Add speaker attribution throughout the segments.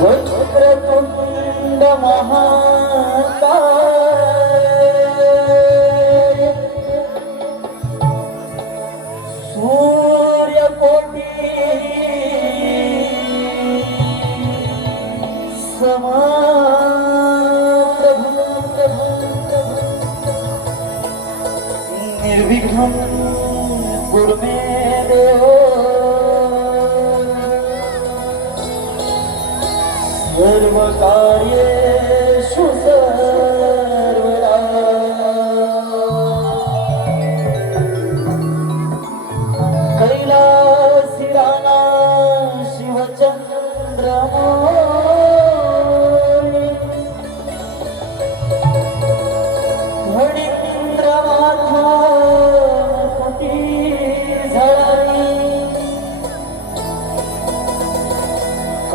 Speaker 1: वक्रतुण्ड महाकाय सूर्यकोटि निर्विघ्नं गुरुमे देव सर्व कार्येषु सर्वदा कैलासिराणा शिवचन्द्रमा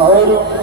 Speaker 1: Oh,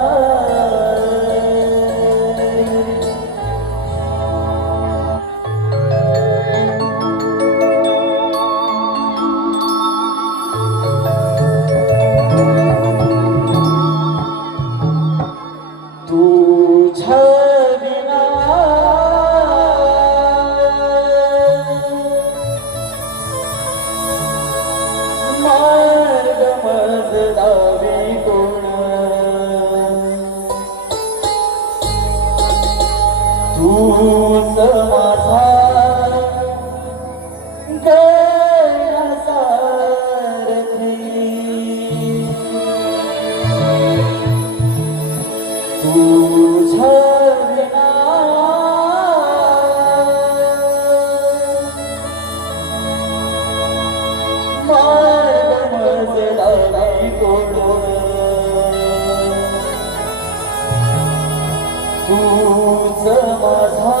Speaker 1: তোমার দাবি করি माझा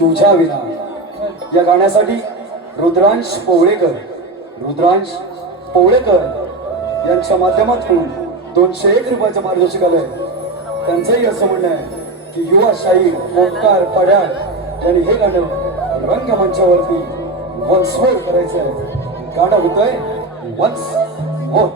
Speaker 1: तुझ्या विना. या गाण्यासाठी रुद्रांश पोवळेकर रुद्रांश पोवळेकर यांच्या माध्यमातून दोनशे एक रुपयाचं मार्गदर्शक आलंय त्यांचंही असं म्हणणं आहे की युवा शाही ओंकार पड्या यांनी हे गाणं रंगमंचावरती वन्स करायचं आहे गाणं होतंय वत्स मोर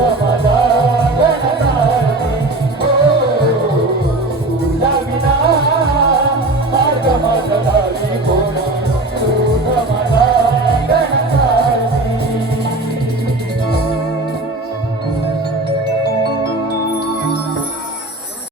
Speaker 2: Baba.